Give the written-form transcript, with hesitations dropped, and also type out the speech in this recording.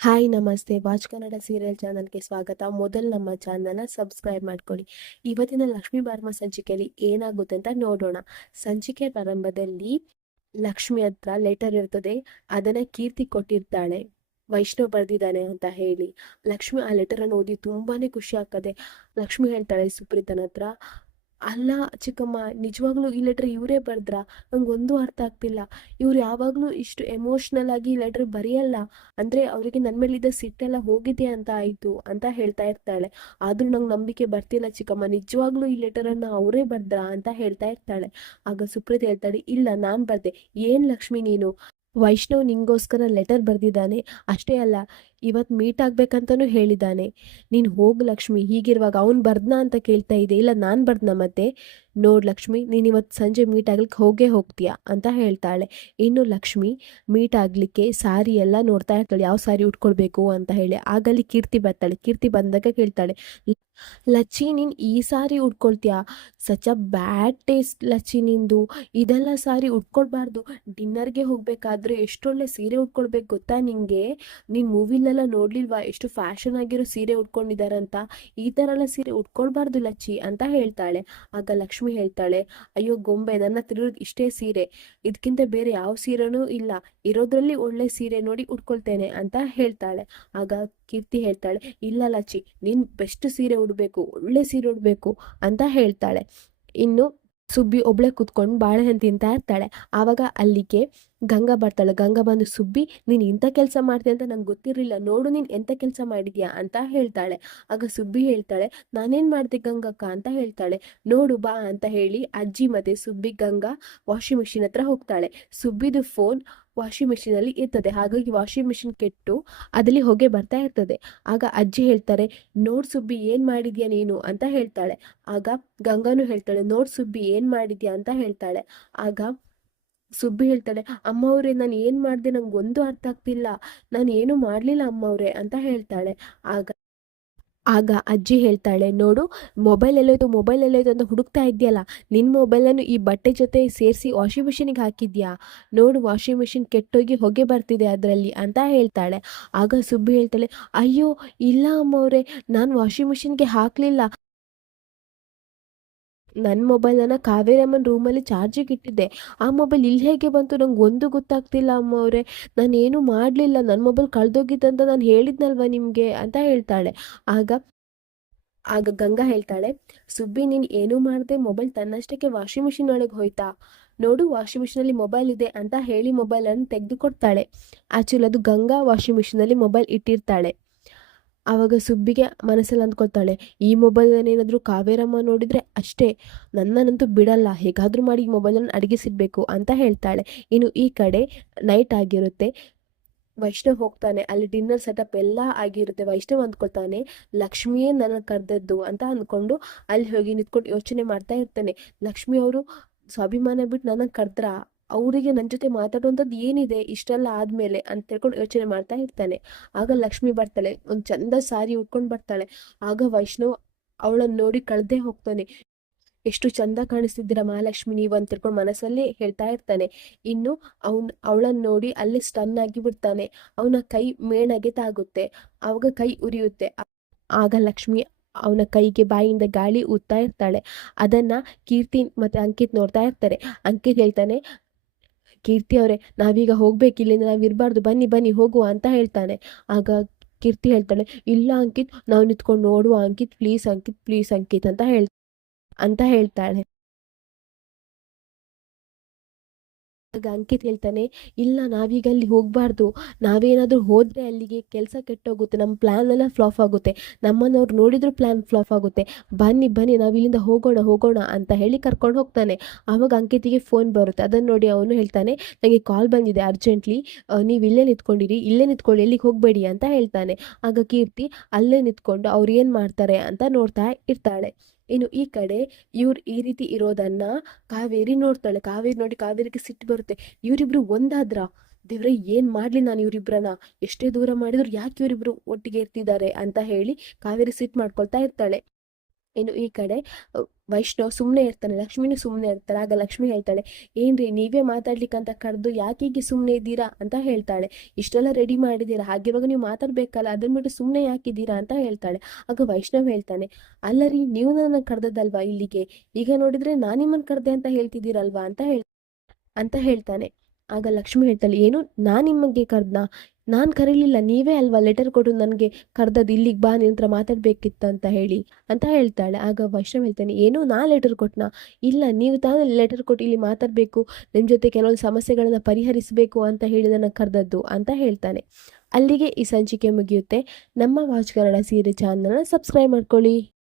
Hi ನಮಸ್ತೆ watch Kannada serial ಚಾನಲ್ಗೆ ಸ್ವಾಗತ. ಮೊದಲು ನಮ್ಮ ಚಾನಲ್ನ ಸಬ್ಸ್ಕ್ರೈಬ್ ಮಾಡ್ಕೊಳ್ಳಿ. ಇವತ್ತಿನ ಲಕ್ಷ್ಮೀ ಬಾರ್ಮ ಸಂಚಿಕೆಯಲ್ಲಿ ಏನಾಗುತ್ತೆ ಅಂತ ನೋಡೋಣ. ಸಂಚಿಕೆ ಪ್ರಾರಂಭದಲ್ಲಿ ಲಕ್ಷ್ಮಿ ಹತ್ರ ಲೆಟರ್ ಇರ್ತದೆ. ಅದನ್ನ ಕೀರ್ತಿ ಕೊಟ್ಟಿರ್ತಾಳೆ, ವೈಷ್ಣವ್ ಬರ್ದಿದ್ದಾನೆ ಅಂತ ಹೇಳಿ. ಲಕ್ಷ್ಮಿ ಆ ಲೆಟರ್ ಅನ್ನು ಓದಿ ತುಂಬಾನೇ ಖುಷಿ ಆಗ್ತದೆ. ಲಕ್ಷ್ಮಿ ಹೇಳ್ತಾಳೆ ಸುಪ್ರೀತನ ಹತ್ರ, ಅಲ್ಲ ಚಿಕ್ಕಮ್ಮ, ನಿಜವಾಗ್ಲೂ ಈ ಲೆಟರ್ ಇವರೇ ಬರ್ದ್ರ? ನಂಗೊಂದು ಅರ್ಥ ಆಗ್ತಿಲ್ಲ. ಇವ್ರು ಯಾವಾಗ್ಲೂ ಇಷ್ಟು ಎಮೋಷ್ನಲ್ ಆಗಿ ಈ ಲೆಟರ್ ಬರೆಯಲ್ಲ. ಅಂದ್ರೆ ಅವರಿಗೆ ನನ್ನ ಮೇಲಿದ್ದ ಸಿಟ್ಟೆಲ್ಲ ಹೋಗಿದೆ ಅಂತ ಆಯ್ತು ಅಂತ ಹೇಳ್ತಾ ಇರ್ತಾಳೆ. ಆದ್ರೂ ನಂಗೆ ನಂಬಿಕೆ ಬರ್ತಿಲ್ಲ ಚಿಕ್ಕಮ್ಮ, ನಿಜವಾಗ್ಲೂ ಈ ಲೆಟರ್ ಅನ್ನ ಅವರೇ ಬರ್ದ್ರಾ ಅಂತ ಹೇಳ್ತಾ ಇರ್ತಾಳೆ. ಆಗ ಸುಪ್ರೀತ್ ಹೇಳ್ತಾಳೆ, ಇಲ್ಲ ನಾನ್ ಬರ್ದೆ. ಏನ್ ಲಕ್ಷ್ಮಿ ನೀನು, ವೈಷ್ಣವ್ ನಿಂಗೋಸ್ಕರ ಲೆಟರ್ ಬರ್ದಿದ್ದಾನೆ. ಅಷ್ಟೇ ಅಲ್ಲ, ಇವತ್ತು ಮೀಟ್ ಆಗ್ಬೇಕಂತನೂ ಹೇಳಿದ್ದಾನೆ. ನೀನು ಹೋಗು ಲಕ್ಷ್ಮಿ. ಹೀಗಿರುವಾಗ ಅವ್ನು ಬರ್ದ್ನಾ ಅಂತ ಕೇಳ್ತಾ ಇದೆ. ಇಲ್ಲ ನಾನು ಬರ್ದ್ನ ಮತ್ತೆ. ನೋಡ್ ಲಕ್ಷ್ಮಿ, ನೀನು ಇವತ್ತು ಸಂಜೆ ಮೀಟ್ ಆಗ್ಲಿಕ್ಕೆ ಹೋಗ್ತೀಯಾ ಅಂತ ಹೇಳ್ತಾಳೆ. ಇನ್ನು ಲಕ್ಷ್ಮಿ ಮೀಟ್ ಆಗ್ಲಿಕ್ಕೆ ಸಾರಿ ಎಲ್ಲ ನೋಡ್ತಾ ಇರ್ತಾಳೆ, ಯಾವ ಸಾರಿ ಉಟ್ಕೊಳ್ಬೇಕು ಅಂತ ಹೇಳಿ. ಆಗಲ್ಲಿ ಕೀರ್ತಿ ಬರ್ತಾಳೆ. ಕೀರ್ತಿ ಬಂದಾಗ ಕೇಳ್ತಾಳೆ, ಲಚ್ಚಿ ನೀನು ಈ ಸಾರಿ ಉಟ್ಕೊಳ್ತೀಯಾ? Such a bad taste Lachchi ನಿಂದು. ಇದೆಲ್ಲ ಸಾರಿ ಉಟ್ಕೊಳ್ಬಾರ್ದು. ಡಿನ್ನರ್ಗೆ ಹೋಗ್ಬೇಕಾದ್ರೆ ಎಷ್ಟೊಳ್ಳೆ ಸೀರೆ ಉಟ್ಕೊಳ್ಬೇಕು ಗೊತ್ತಾ ನಿಂಗೆ? ನೀನು ಮೂವಿಲೆಲ್ಲ ನೋಡ್ಲಿಲ್ವಾ ಎಷ್ಟು ಫ್ಯಾಷನ್ ಆಗಿರೋ ಸೀರೆ ಉಟ್ಕೊಂಡಿದಾರಂತ? ಈ ಥರ ಎಲ್ಲ ಸೀರೆ ಉಟ್ಕೊಳ್ಬಾರ್ದು ಲಚ್ಚಿ ಅಂತ ಹೇಳ್ತಾಳೆ. ಆಗ ಲಕ್ಷ್ಮಿ ಹೇಳ್ತಾಳೆ, ಅಯ್ಯೋ ಗೊಂಬೆ, ನನ್ನ ತಿರುಗಿ ಇಷ್ಟೇ ಸೀರೆ, ಇದಕ್ಕಿಂತ ಬೇರೆ ಯಾವ ಸೀರೆನೂ ಇಲ್ಲ. ಇರೋದ್ರಲ್ಲಿ ಒಳ್ಳೆ ಸೀರೆ ನೋಡಿ ಉಟ್ಕೊಳ್ತೇನೆ ಅಂತ ಹೇಳ್ತಾಳೆ. ಆಗ ಕೀರ್ತಿ ಹೇಳ್ತಾಳೆ, ಇಲ್ಲ ಲಚ್ಚಿ, ನೀನು ಬೆಸ್ಟ್ ಸೀರೆ ಉಡಬೇಕು, ಒಳ್ಳೆ ಸೀರೆ ಉಡಬೇಕು ಅಂತ ಹೇಳ್ತಾಳೆ. ಇನ್ನು ಸುಬ್ಬಿ ಒಬ್ಳೆ ಕುತ್ಕೊಂಡು ಬಾಳೆಹಣ್ಣು ತಿಂತಾ ಇರ್ತಾಳೆ. ಆವಾಗ ಅಲ್ಲಿಗೆ ಗಂಗಾ ಬರ್ತಾಳೆ. ಗಂಗಾ ಬಂದು, ಸುಬ್ಬಿ ನೀನು ಇಂಥ ಕೆಲಸ ಮಾಡ್ತೀಯ ಅಂತ ನಂಗೆ ಗೊತ್ತಿರಲಿಲ್ಲ, ನೋಡು ನೀನು ಎಂಥ ಕೆಲಸ ಮಾಡಿದ್ಯಾ ಅಂತ ಹೇಳ್ತಾಳೆ. ಆಗ ಸುಬ್ಬಿ ಹೇಳ್ತಾಳೆ, ನಾನೇನು ಮಾಡಿದೆ ಗಂಗಕ್ಕ ಅಂತ ಹೇಳ್ತಾಳೆ. ನೋಡು ಬಾ ಅಂತ ಹೇಳಿ ಅಜ್ಜಿ ಮತ್ತೆ ಸುಬ್ಬಿ ಗಂಗಾ ವಾಷಿಂಗ್ ಮಿಷಿನ್ ಹತ್ರ ಹೋಗ್ತಾಳೆ. ಸುಬ್ಬಿದು ಫೋನ್ ವಾಷಿಂಗ್ ಮಿಷಿನಲ್ಲಿ ಇರ್ತದೆ. ಹಾಗಾಗಿ ವಾಷಿಂಗ್ ಮಿಷಿನ್ ಕೆಟ್ಟು ಅದರಲ್ಲಿ ಹೊಗೆ ಬರ್ತಾ ಇರ್ತದೆ. ಆಗ ಅಜ್ಜಿ ಹೇಳ್ತಾರೆ, ನೋಡ್ ಸುಬ್ಬಿ ಏನ್ ಮಾಡಿದ್ಯಾ ನೀನು ಅಂತ ಹೇಳ್ತಾಳೆ. ಆಗ ಗಂಗಾನು ಹೇಳ್ತಾಳೆ, ನೋಡ್ ಸುಬ್ಬಿ ಏನ್ ಮಾಡಿದ್ಯಾ ಅಂತ ಹೇಳ್ತಾಳೆ. ಆಗ ಸುಬ್ಬಿ ಹೇಳ್ತಾಳೆ, ಅಮ್ಮವ್ರೆ ನಾನು ಏನ್ ಮಾಡ್ದೆ ನಂಗೊಂದು ಅರ್ಥ ಆಗ್ತಿಲ್ಲ, ನಾನು ಏನು ಮಾಡ್ಲಿಲ್ಲ ಅಮ್ಮವ್ರೆ ಅಂತ ಹೇಳ್ತಾಳೆ. ಆಗ ಆಗ ಅಜ್ಜಿ ಹೇಳ್ತಾಳೆ, ನೋಡು, ಮೊಬೈಲ್ ಎಲ್ಲೋಯ್ತು ಅಂತ ಹುಡುಕ್ತಾ ಇದೆಯಲ್ಲ, ನಿನ್ನ ಮೊಬೈಲನ್ನು ಈ ಬಟ್ಟೆ ಜೊತೆ ಸೇರಿಸಿ ವಾಷಿಂಗ್ ಮಿಷಿನಿಗೆ ಹಾಕಿದ್ಯಾ? ನೋಡು, ವಾಷಿಂಗ್ ಮಿಷಿನ್ ಕೆಟ್ಟೋಗಿ ಹೊಗೆ ಬರ್ತಿದೆ ಅದರಲ್ಲಿ ಅಂತ ಹೇಳ್ತಾಳೆ. ಆಗ ಸುಬ್ಬಿ ಹೇಳ್ತಾಳೆ, ಅಯ್ಯೋ ಇಲ್ಲ ಅಮ್ಮವ್ರೆ, ನಾನು ವಾಷಿಂಗ್ ಮಿಷಿನ್ಗೆ ಹಾಕಲಿಲ್ಲ. ನನ್ನ ಮೊಬೈಲನ್ನು ಕಾವೇರಿ ಅಮ್ಮನ ರೂಮಲ್ಲಿ ಚಾರ್ಜಿಗೆ ಇಟ್ಟಿದ್ದೆ. ಆ ಮೊಬೈಲ್ ಇಲ್ಲಿ ಹೇಗೆ ಬಂತು ನಂಗೆ ಒಂದು ಗೊತ್ತಾಗ್ತಿಲ್ಲ ಅಮ್ಮವ್ರೆ. ನಾನೇನು ಮಾಡಲಿಲ್ಲ, ನನ್ನ ಮೊಬೈಲ್ ಕಳೆದೋಗಿತ್ತಂತ ನಾನು ಹೇಳಿದ್ನಲ್ವ ನಿಮಗೆ ಅಂತ ಹೇಳ್ತಾಳೆ. ಆಗ ಆಗ ಗಂಗಾ ಹೇಳ್ತಾಳೆ, ಸುಬ್ಬಿ ನೀನು ಏನೂ ಮಾಡದೆ ಮೊಬೈಲ್ ತನ್ನಷ್ಟಕ್ಕೆ ವಾಷಿಂಗ್ ಮಿಷಿನ್ ಒಳಗೆ ಹೋಯ್ತಾ? ನೋಡು, ವಾಷಿಂಗ್ ಮಿಷಿನಲ್ಲಿ ಮೊಬೈಲ್ ಇದೆ ಅಂತ ಹೇಳಿ ಮೊಬೈಲನ್ನು ತೆಗೆದು ಕೊಡ್ತಾಳೆ. ಆ್ಯಕ್ಚುಲಿ ಅದು ಗಂಗಾ ವಾಷಿಂಗ್ ಮಿಷಿನಲ್ಲಿ ಮೊಬೈಲ್ ಇಟ್ಟಿರ್ತಾಳೆ. ಆವಾಗ ಸುಬ್ಬಿಗೆ ಮನಸ್ಸಲ್ಲಿ ಅಂದ್ಕೊಳ್ತಾಳೆ, ಈ ಮೊಬೈಲನ್ನೇನಾದರೂ ಕಾವೇರಮ್ಮ ನೋಡಿದರೆ ಅಷ್ಟೇ, ನನ್ನನ್ನಂತೂ ಬಿಡಲ್ಲ, ಹೇಗಾದರೂ ಮಾಡಿ ಈ ಮೊಬೈಲನ್ನು ಅಡಗಿಸಿಡ್ಬೇಕು ಅಂತ ಹೇಳ್ತಾಳೆ. ಇನ್ನು ಈ ಕಡೆ ನೈಟ್ ಆಗಿರುತ್ತೆ. ವೈಷ್ಣವ್ ಹೋಗ್ತಾನೆ. ಅಲ್ಲಿ ಡಿನ್ನರ್ ಸೆಟಪ್ ಎಲ್ಲ ಆಗಿರುತ್ತೆ. ವೈಷ್ಣವ್ ಅಂದ್ಕೊಳ್ತಾನೆ, ಲಕ್ಷ್ಮಿಯೇ ನನ್ನ ಕರೆದದ್ದು ಅಂತ ಅಂದ್ಕೊಂಡು ಅಲ್ಲಿ ಹೋಗಿ ನಿಂತ್ಕೊಂಡು ಯೋಚನೆ ಮಾಡ್ತಾ ಇರ್ತಾನೆ. ಲಕ್ಷ್ಮಿ ಅವರು ಸ್ವಾಭಿಮಾನ ಬಿಟ್ಟು ನನ್ನ ಕರೆದ್ರ, ಅವರಿಗೆ ನನ್ನ ಜೊತೆ ಮಾತಾಡುವಂಥದ್ದು ಏನಿದೆ ಇಷ್ಟೆಲ್ಲ ಆದ್ಮೇಲೆ ಅಂತ ತಿಳ್ಕೊಂಡು ಯೋಚನೆ ಮಾಡ್ತಾ ಇರ್ತಾನೆ. ಆಗ ಲಕ್ಷ್ಮಿ ಬರ್ತಾಳೆ, ಒಂದು ಚಂದ ಸಾರಿ ಉಟ್ಕೊಂಡು ಬರ್ತಾಳೆ. ಆಗ ವೈಷ್ಣವ್ ಅವಳನ್ನು ನೋಡಿ ಕಳೆದೇ ಹೋಗ್ತಾನೆ. ಎಷ್ಟು ಚಂದ ಕಾಣಿಸ್ತಿದ್ದೀರಾ ಮಹಾಲಕ್ಷ್ಮಿ ನೀವು ಅಂತ ತಿಳ್ಕೊಂಡು ಮನಸ್ಸಲ್ಲಿ ಹೇಳ್ತಾ ಇರ್ತಾನೆ. ಇನ್ನು ಅವಳನ್ನು ನೋಡಿ ಅಲ್ಲಿ ಸ್ಟನ್ ಆಗಿ ಬಿಡ್ತಾನೆ. ಅವನ ಕೈ ಮೇಣಗೆ ತಾಗುತ್ತೆ. ಆವಾಗ ಕೈ ಉರಿಯುತ್ತೆ. ಆಗ ಲಕ್ಷ್ಮಿ ಅವನ ಕೈಗೆ ಬಾಯಿಯಿಂದ ಗಾಳಿ ಊದ್ತಾ ಇರ್ತಾಳೆ. ಅದನ್ನ ಕೀರ್ತಿ ಮತ್ತೆ ಅಂಕಿತ್ ನೋಡ್ತಾ ಇರ್ತಾರೆ. ಅಂಕಿತ್ ಹೇಳ್ತಾನೆ, ಕೀರ್ತಿ ಅವರೇ, ನಾವೀಗ ಹೋಗ್ಬೇಕು, ಇಲ್ಲಿಂದ ನಾವು ಇರಬಾರ್ದು, ಬನ್ನಿ ಬನ್ನಿ ಹೋಗುವ ಅಂತ ಹೇಳ್ತಾನೆ. ಆಗ ಕೀರ್ತಿ ಹೇಳ್ತಾಳೆ, ಇಲ್ಲ ಅಂಕಿತ್, ನಾವು ನಿಂತ್ಕೊಂಡು ನೋಡುವ ಅಂಕಿತ್, ಪ್ಲೀಸ್ ಅಂಕಿತ್, ಪ್ಲೀಸ್ ಅಂಕಿತ್ ಅಂತ ಹೇಳ್ತಾಳೆ. ಆಗ ಅಂಕಿತ್ ಹೇಳ್ತಾನೆ, ಇಲ್ಲ ನಾವೀಗ ಅಲ್ಲಿ ಹೋಗಬಾರ್ದು, ನಾವೇನಾದರೂ ಹೋದರೆ ಅಲ್ಲಿಗೆ ಕೆಲಸ ಕೆಟ್ಟೋಗುತ್ತೆ, ನಮ್ಮ ಪ್ಲ್ಯಾನ್ ಎಲ್ಲ ಫ್ಲಾಪ್ ಆಗುತ್ತೆ, ನಮ್ಮನ್ನವ್ರು ನೋಡಿದ್ರು ಪ್ಲ್ಯಾನ್ ಫ್ಲಾಪ್ ಆಗುತ್ತೆ, ಬನ್ನಿ ಬನ್ನಿ ನಾವು ಇಲ್ಲಿಂದ ಹೋಗೋಣ ಅಂತ ಹೇಳಿ ಕರ್ಕೊಂಡು ಹೋಗ್ತಾನೆ. ಆವಾಗ ಅಂಕಿತಿಗೆ ಫೋನ್ ಬರುತ್ತೆ. ಅದನ್ನು ನೋಡಿ ಅವನು ಹೇಳ್ತಾನೆ, ನನಗೆ ಕಾಲ್ ಬಂದಿದೆ ಅರ್ಜೆಂಟ್ಲಿ, ನೀವು ಇಲ್ಲೇ ನಿಂತ್ಕೊಂಡಿರಿ, ಇಲ್ಲೇ ನಿಂತ್ಕೊಳ್ಳಿ, ಎಲ್ಲಿಗೆ ಹೋಗಬೇಡಿ ಅಂತ ಹೇಳ್ತಾನೆ. ಆಗ ಕೀರ್ತಿ ಅಲ್ಲೇ ನಿಂತ್ಕೊಂಡು ಅವ್ರು ಏನು ಮಾಡ್ತಾರೆ ಅಂತ ನೋಡ್ತಾ ಇರ್ತಾಳೆ. ಇನ್ನು ಈ ಕಡೆ ಇವ್ರು ಈ ರೀತಿ ಇರೋದನ್ನ ಕಾವೇರಿ ನೋಡ್ತಾಳೆ. ಕಾವೇರಿ ನೋಡಿ ಕಾವೇರಿಗೆ ಸಿಟ್ಟು ಬರುತ್ತೆ. ಇವರಿಬ್ರು ಒಂದಾದ್ರ, ದೇವ್ರೆ ಏನ್ ಮಾಡ್ಲಿ ನಾನು ಇವರಿಬ್ರನ್ನ, ಎಷ್ಟೇ ದೂರ ಮಾಡಿದ್ರು ಯಾಕೆ ಇವರಿಬ್ರು ಒಟ್ಟಿಗೆ ಇರ್ತಿದ್ದಾರೆ ಅಂತ ಹೇಳಿ ಕಾವೇರಿ ಸಿಟ್ಟು ಮಾಡ್ಕೊಳ್ತಾ ಇರ್ತಾಳೆ. ಇನ್ನು ಈ ಕಡೆ ವೈಷ್ಣವ್ ಸುಮ್ಮನೆ ಇರ್ತಾನೆ, ಲಕ್ಷ್ಮಿನೂ ಸುಮ್ಮನೆ ಇರ್ತಾಳೆ. ಆಗ ಲಕ್ಷ್ಮಿ ಹೇಳ್ತಾಳೆ, ಏನ್ರಿ ನೀವೇ ಮಾತಾಡ್ಲಿಕ್ಕಂತ ಕರೆದು ಯಾಕೆ ಹೀಗೆ ಸುಮ್ಮನೆ ಇದ್ದೀರಾ ಅಂತ ಹೇಳ್ತಾಳೆ. ಇಷ್ಟೆಲ್ಲ ರೆಡಿ ಮಾಡಿದ್ದೀರಾ, ಹಾಗಿರುವಾಗ ನೀವು ಮಾತಾಡ್ಬೇಕಲ್ಲ, ಅದನ್ನ ಬಿಟ್ಟು ಸುಮ್ಮನೆ ಯಾಕಿದ್ದೀರಾ ಅಂತ ಹೇಳ್ತಾಳೆ. ಆಗ ವೈಷ್ಣವ್ ಹೇಳ್ತಾನೆ, ಅಲ್ಲ ರೀ, ನೀವು ನನ್ನ ಕರೆದದಲ್ವಾ ಇಲ್ಲಿಗೆ, ಈಗ ನೋಡಿದ್ರೆ ನಾನು ನಿಮ್ಮನ್ನು ಕರೆದೆ ಅಂತ ಹೇಳ್ತಿದ್ದೀರಲ್ವಾ ಅಂತ ಹೇಳ್ತಾನೆ. ಆಗ ಲಕ್ಷ್ಮಿ ಹೇಳ್ತಾಳೆ, ಏನು ನಾನು ನಿಮಗೆ ಕರೆದ್ನಾ? ನಾನು ಕರೀಲಿಲ್ಲ, ನೀವೇ ಅಲ್ವಾ ಲೆಟರ್ ಕೊಟ್ಟು ನನಗೆ ಕರೆದದ್ದು, ಇಲ್ಲಿಗೆ ಬಾ ನಿನ್ನ ಹತ್ರ ಮಾತಾಡಬೇಕಿತ್ತು ಅಂತ ಹೇಳ್ತಾಳೆ. ಆಗ ವೈಷ್ಣವ್ ಹೇಳ್ತಾನೆ, ಏನು ನಾ ಲೆಟರ್ ಕೊಟ್ಟನಾ? ಇಲ್ಲ, ನೀವು ತಾನೇ ಲೆಟರ್ ಕೊಟ್ಟು ಇಲ್ಲಿ ಮಾತಾಡಬೇಕು, ನಿಮ್ಮ ಜೊತೆ ಕೆಲವೊಂದು ಸಮಸ್ಯೆಗಳನ್ನು ಪರಿಹರಿಸಬೇಕು ಅಂತ ಹೇಳಿ ನನಗೆ ಕರೆದದ್ದು ಅಂತ ಹೇಳ್ತಾನೆ. ಅಲ್ಲಿಗೆ ಈ ಸಂಚಿಕೆ ಮುಗಿಯುತ್ತೆ. ನಮ್ಮ ವಾಚ್ ಕನ್ನಡ ಸೀರೆ ಚಾನಲ್ನ ಸಬ್ಸ್ಕ್ರೈಬ್ ಮಾಡ್ಕೊಳ್ಳಿ.